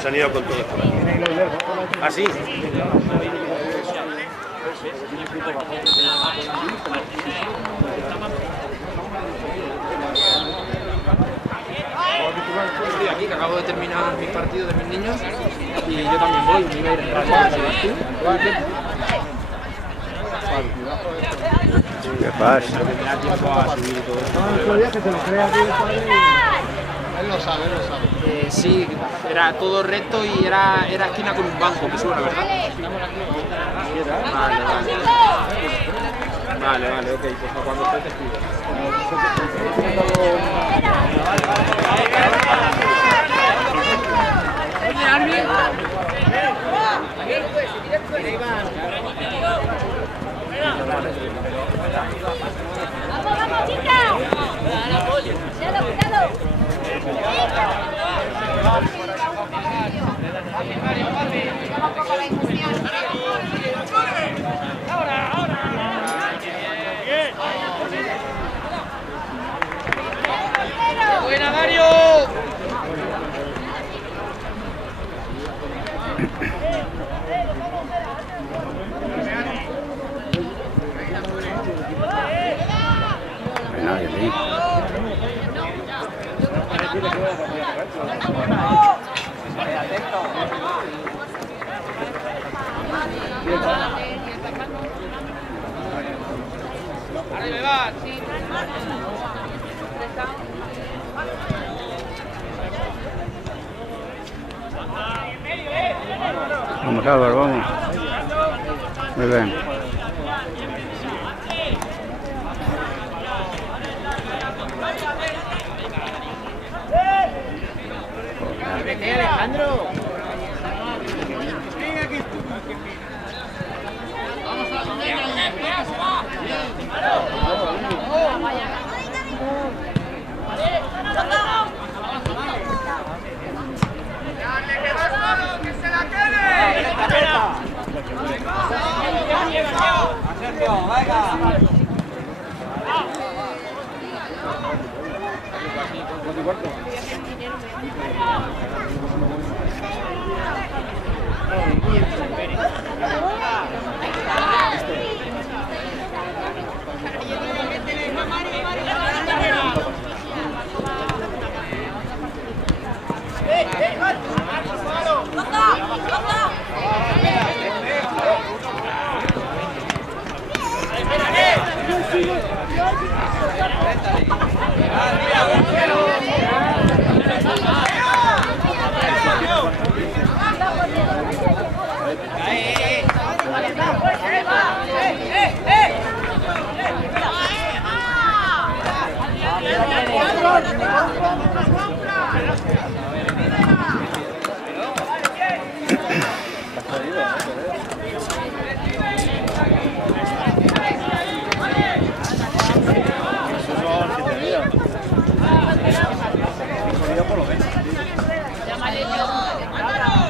Se han ido con todo. ¿Ah, sí? Estoy aquí, que acabo de terminar mis partidos de mis niños y yo también voy, me iba a ir en rato. ¿Qué pasa? Él lo sabe, él lo sabe. Sí, era todo recto y era esquina con un banco, que suena, ¿verdad? Vale, ok, pues cuando esté te escribo. ¡Vamos, chica! ¡Cuidado! ¡Buena, Dario! No hay nadie ahí. Vamos, Álvaro, vamos. Muy bien. Alejandro.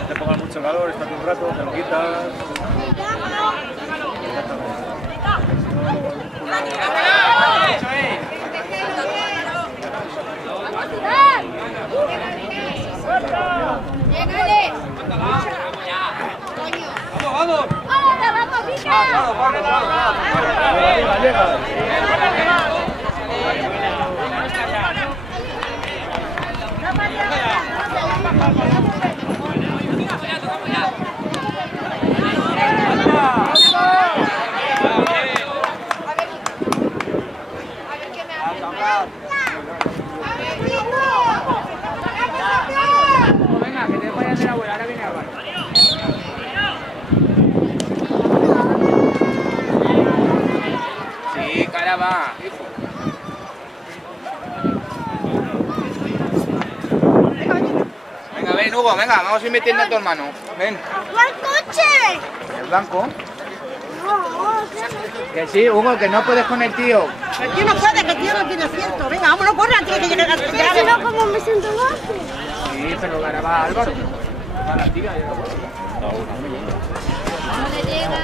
Te pongas mucho calor, estás un rato, te lo quitas. ¡Vamos, Pica! Venga, que te vayas de la abuela, ahora viene Álvaro. Sí, cara va, hijo. Venga, ven, Hugo, venga, vamos a ir metiendo a tu hermano. Ven. ¡Al coche! ¿El blanco? No, Que sí, Hugo, que no puedes con el tío. El tío no puede, que el tío no tiene asiento. Venga, vámonos, corre antes de que llegue la pero si no, ¿cómo me siento más? Sí, pero ahora va Álvaro. Va la tía. No le llega.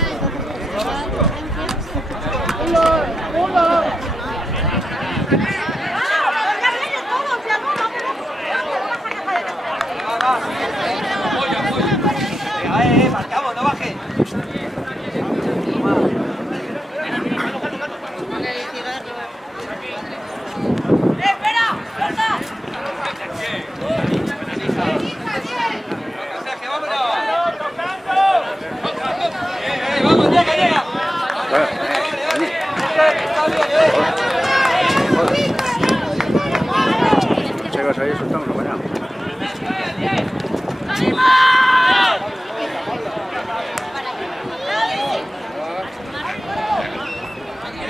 Llegas ahí, soltamos la mañana.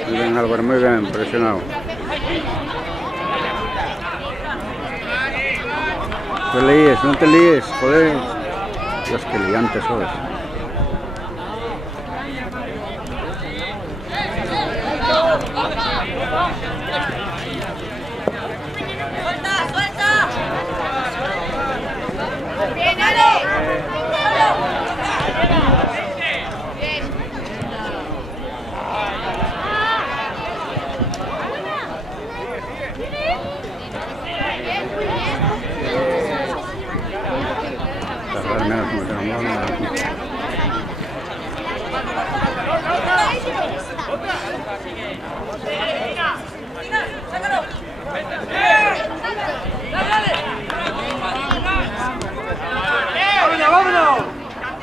Muy bien, Álvaro, muy bien, presionado. No te líes, no te líes, joder. Dios, que liante sois. Tardar menos que meter un gol, nada.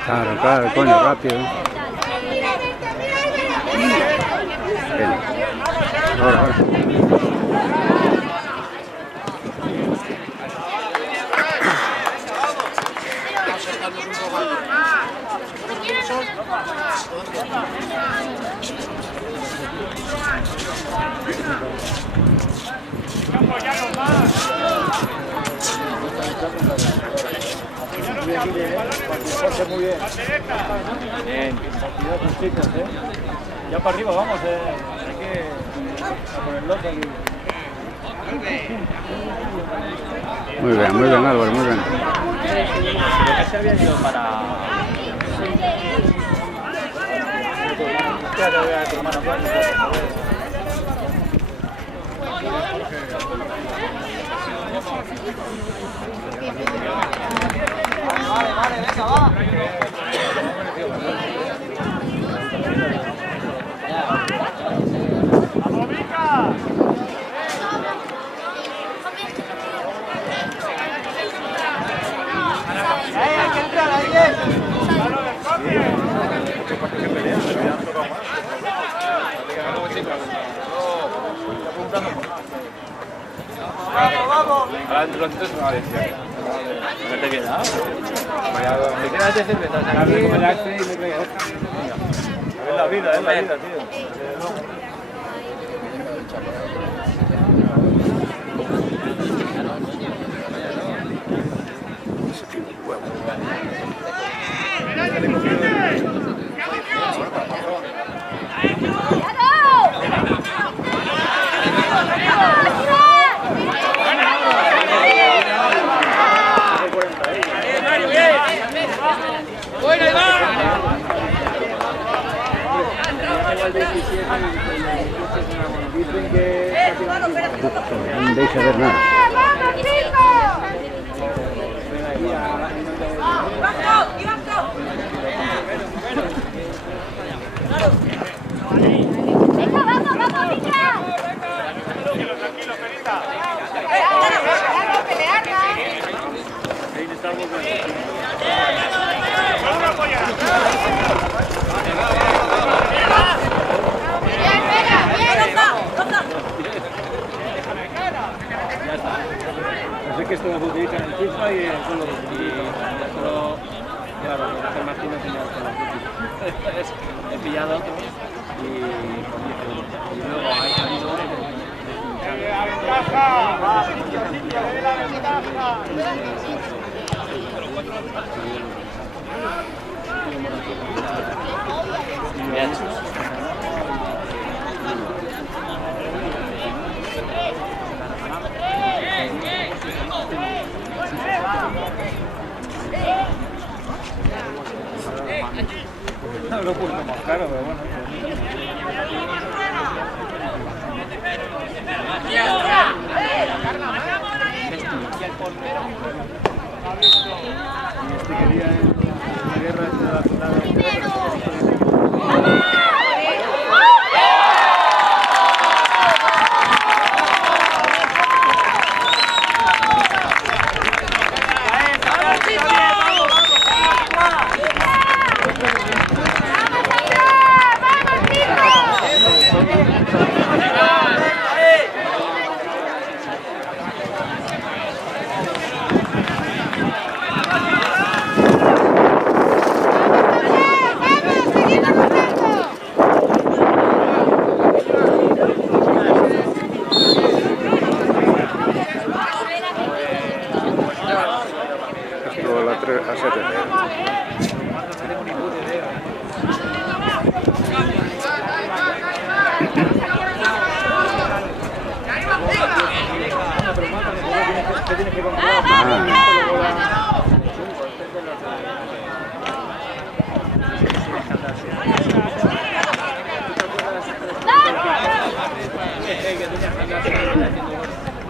Claro, claro, coño, rápido. Bien. Ahora, ahora. Muy bien. Bien. Cuidado con chicos, Ya para arriba vamos, hay que ponerlo aquí. Muy bien, Álvaro, muy bien. Creo que se había ido para... Vale, venga, va. ¡Vamos, Mica! ¡Hay que entrar ahí! ¡Qué pelea! Me han tocado más. ¡Vamos, vamos! Ahora dentro de un ratito se me va a decir. ¿No te queda? Me quedas de cervezas aquí. Es la vida, tío. No deis a ver nada. Venga, vamos, Mica. Tranquilo, Perita. Vamos a apoyar. Así que esto me utiliza en el FIFA y en solo claro, el Martín no tenía he pillado otro y con 10 euros. Y luego hay ¡La ventaja! ¡Va, Cintia, le dé la ventaja! No lo puedo más caro, pero bueno. Este quería la guerra de la ciudad.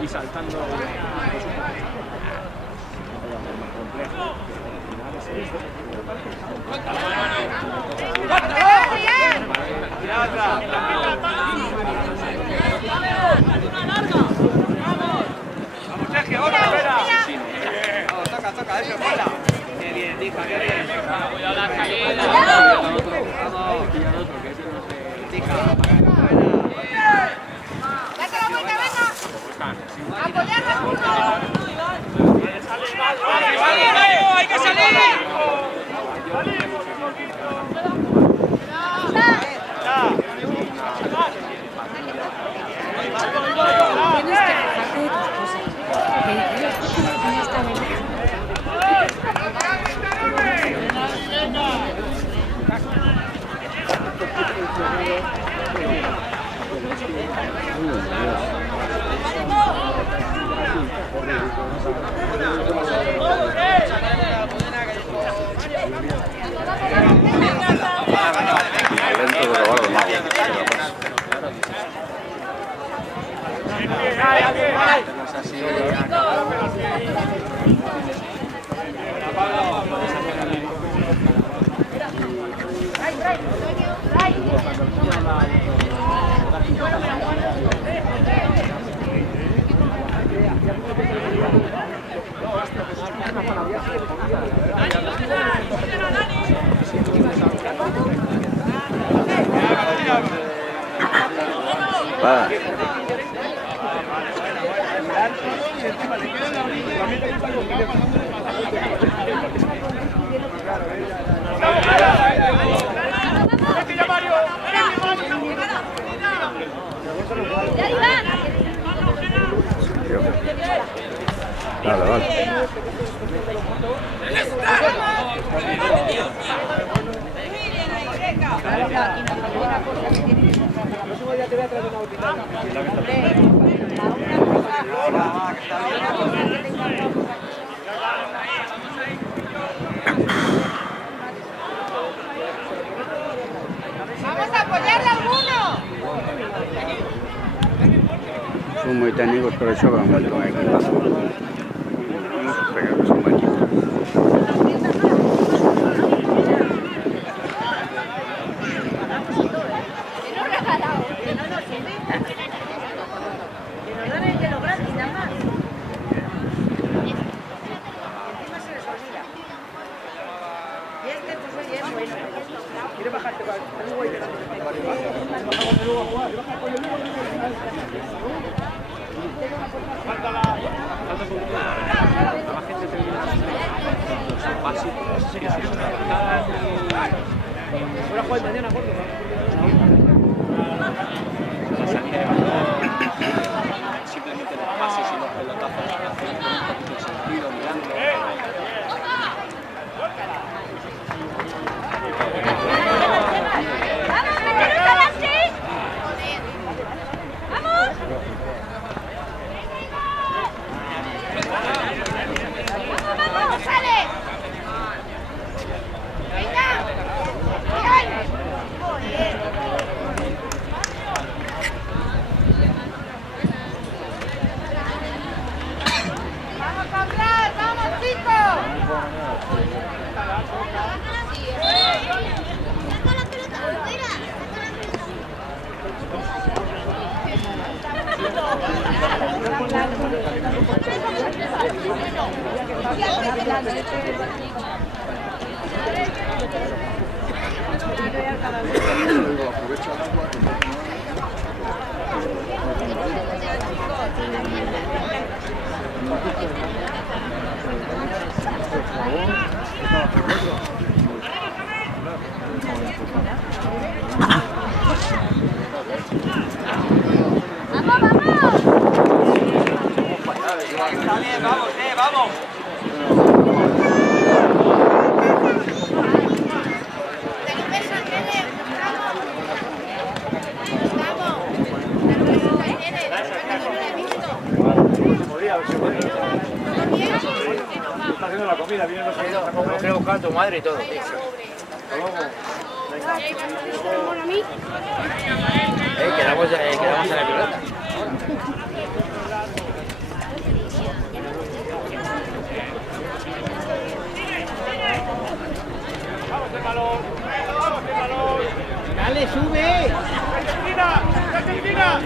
saltando. Toca, eso, fuera. Qué bien, Tica, qué bien. Cuidado la salida. Tica, ¡Date la vuelta, venga! ¡Apoyar al mundo! ¡Hay que salir! ¡Vamos a apoyarle a alguno! Son muy técnicos, pero sobran mucho con equipazo. Pero que son buenos. Simplemente los pases y los pelotazos que hacen con un poquito de sentido, mirando. ¡Vamos, que te están así! ¡Vamos! ¡Vamos, sale! ¡Venga! ¡Vamos a hablar! ¡Vamos, chicos! ¡Vamos, vamos! Está bien, vamos, vamos. Está haciendo la comida, viene los amigos a comer. Quiero buscar a tu madre y todo, tío. Quedamos en la pelota. Dale, sube. Argentina.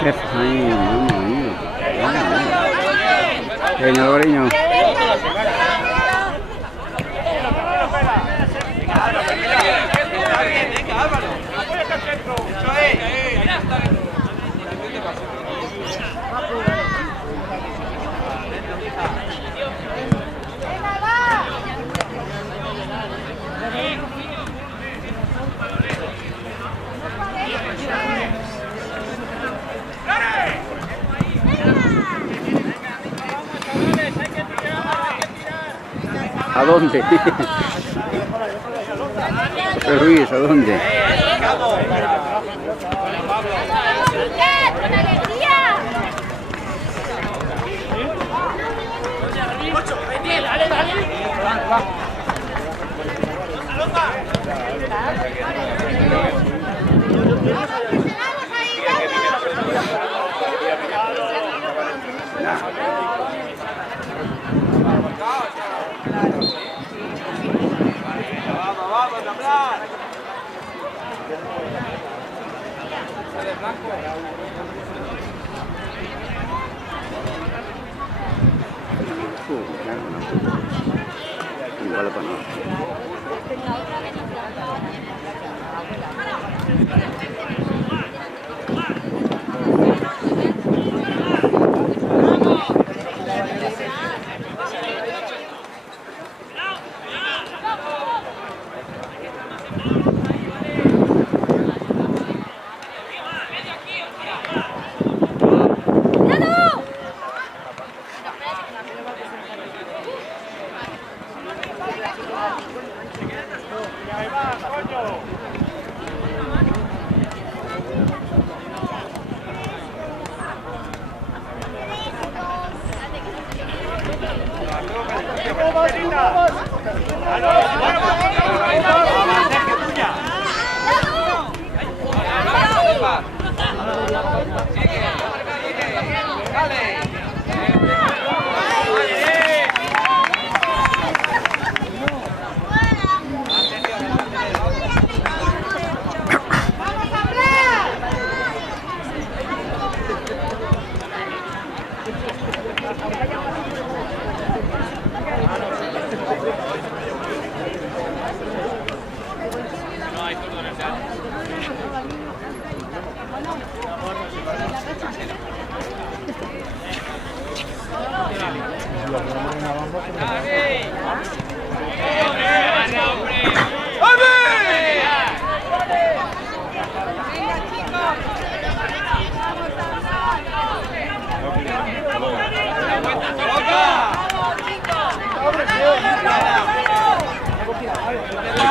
Qué fino, mamma mia. Venga, Alvareño. ¿A dónde? José Luis, ¿a dónde? Igual para nada.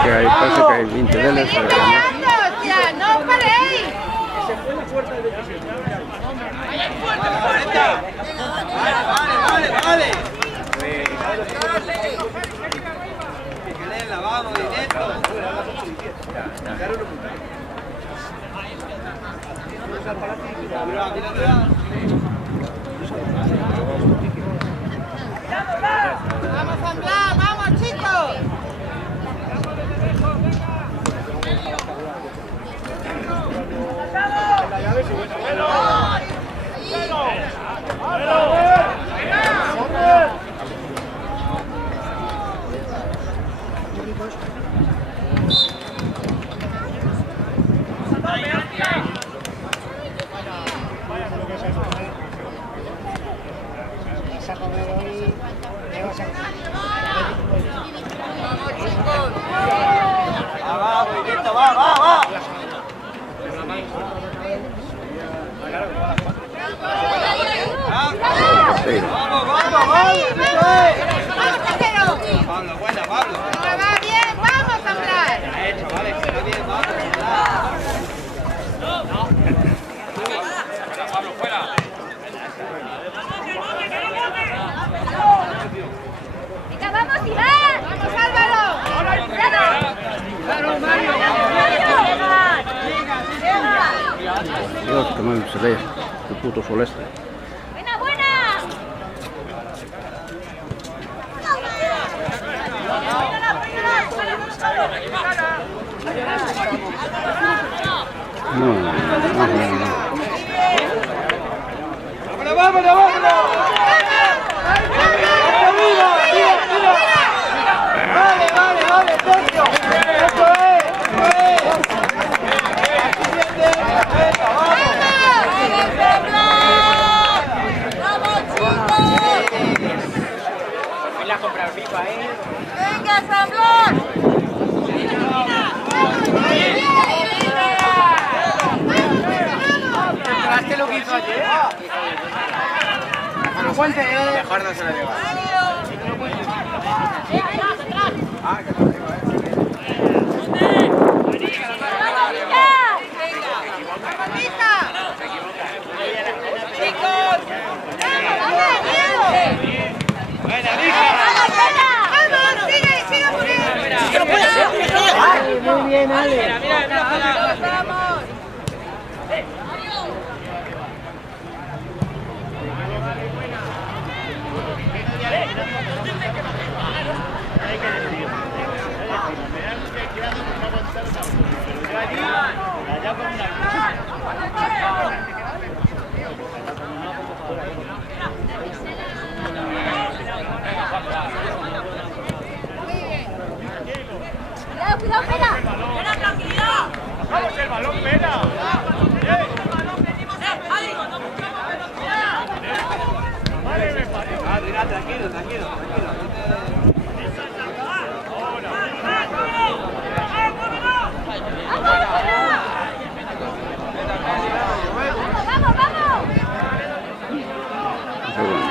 Que ahí pasa que el 20 de la sala. ¡No paréis! Vale. Que le lavamos directo. ¡Vamos a hablar! ¡Vamos, chicos! ¡Vamos! Toma el se ve, el puto sol este. ¡Buena, buena! No. ¡Vámonos, vámonos, vámonos! ¡Vale, Sergio! ¡Eso es! ¡Venga, Samblón! ¿Te lo que hizo ayer? Mejor no se lo digo. Muy bien, Ale. Cuidado, espera. Espera, tranquilidad. ¡Vamos, el balón, pena! Tranquilo, tranquilo. ¡Vamos, vamos! Qué bueno.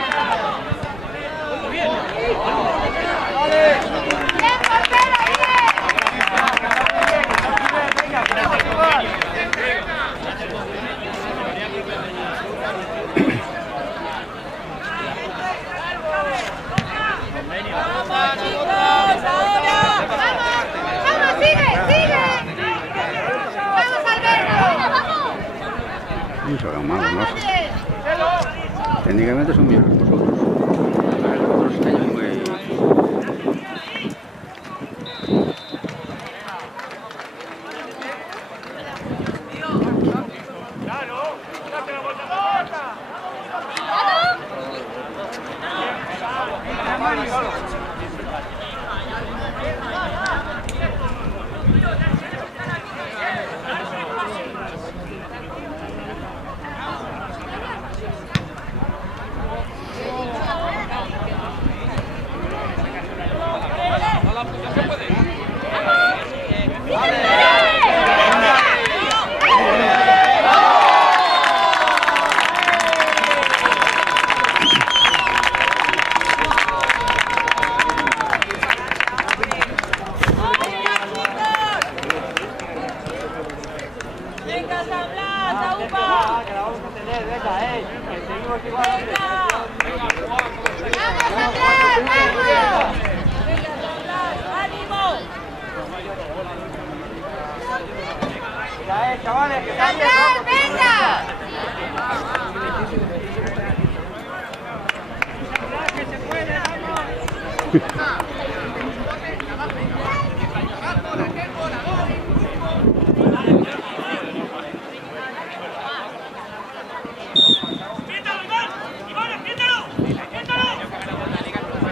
¡Bien, portero, ¡vamos, sigue! ¡Vamos, Alberto! ¡Vamos! No se hagan malos, ¿no? Técnicamente son mejores que vosotros. Vosotros estáis muy... Chavales, que ¡Sandral, venga!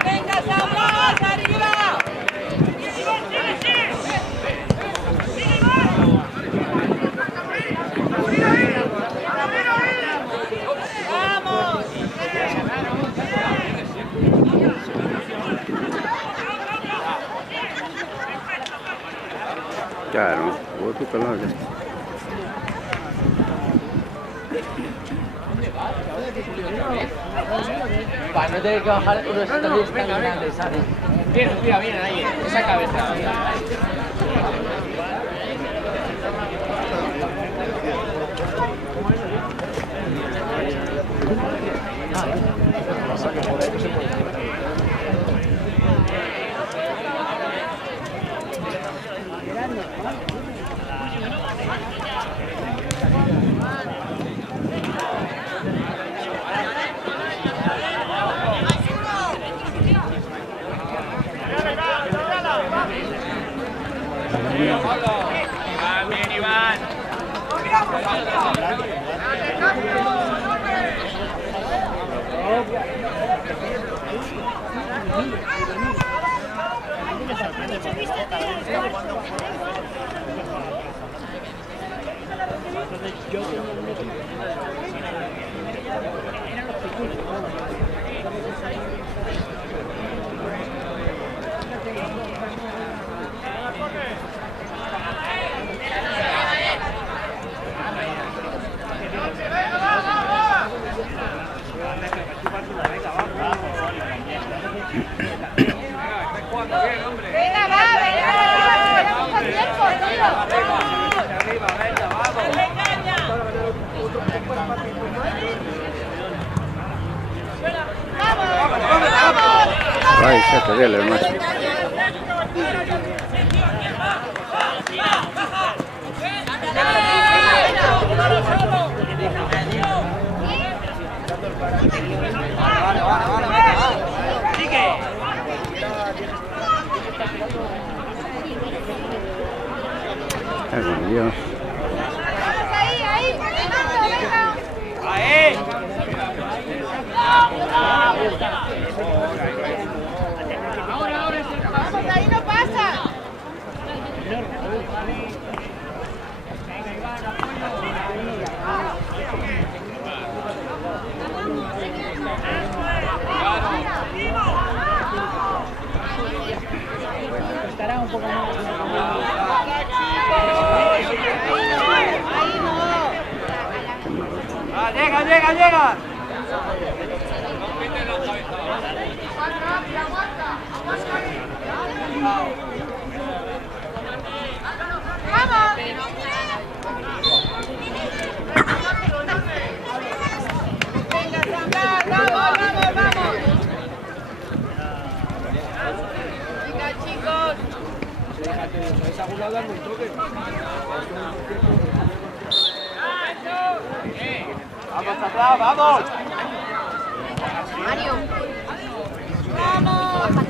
¡Venga, Sandral, arriba! ¡Vamos! Claro, vos tu pelado ya está. Para no tener que bajar unos escalones tan grandes, ¿sabes? Bien, mira, bien ahí, esa cabeza. Bien, Iván. Venga, va, venga, coja tiempo, tío. Arriba, venga, vamos. Ay, se te duele, macho. Ay, por Dios. Vamos ahí, venga. Ahí. Vamos, ahí no pasa. Estará un poco más. Ah, llega, llega, llega. Venga, Sandra, vamos, vamos, vamos. Venga, chicos. Vamos atrás, vamos. Mario. Vamos.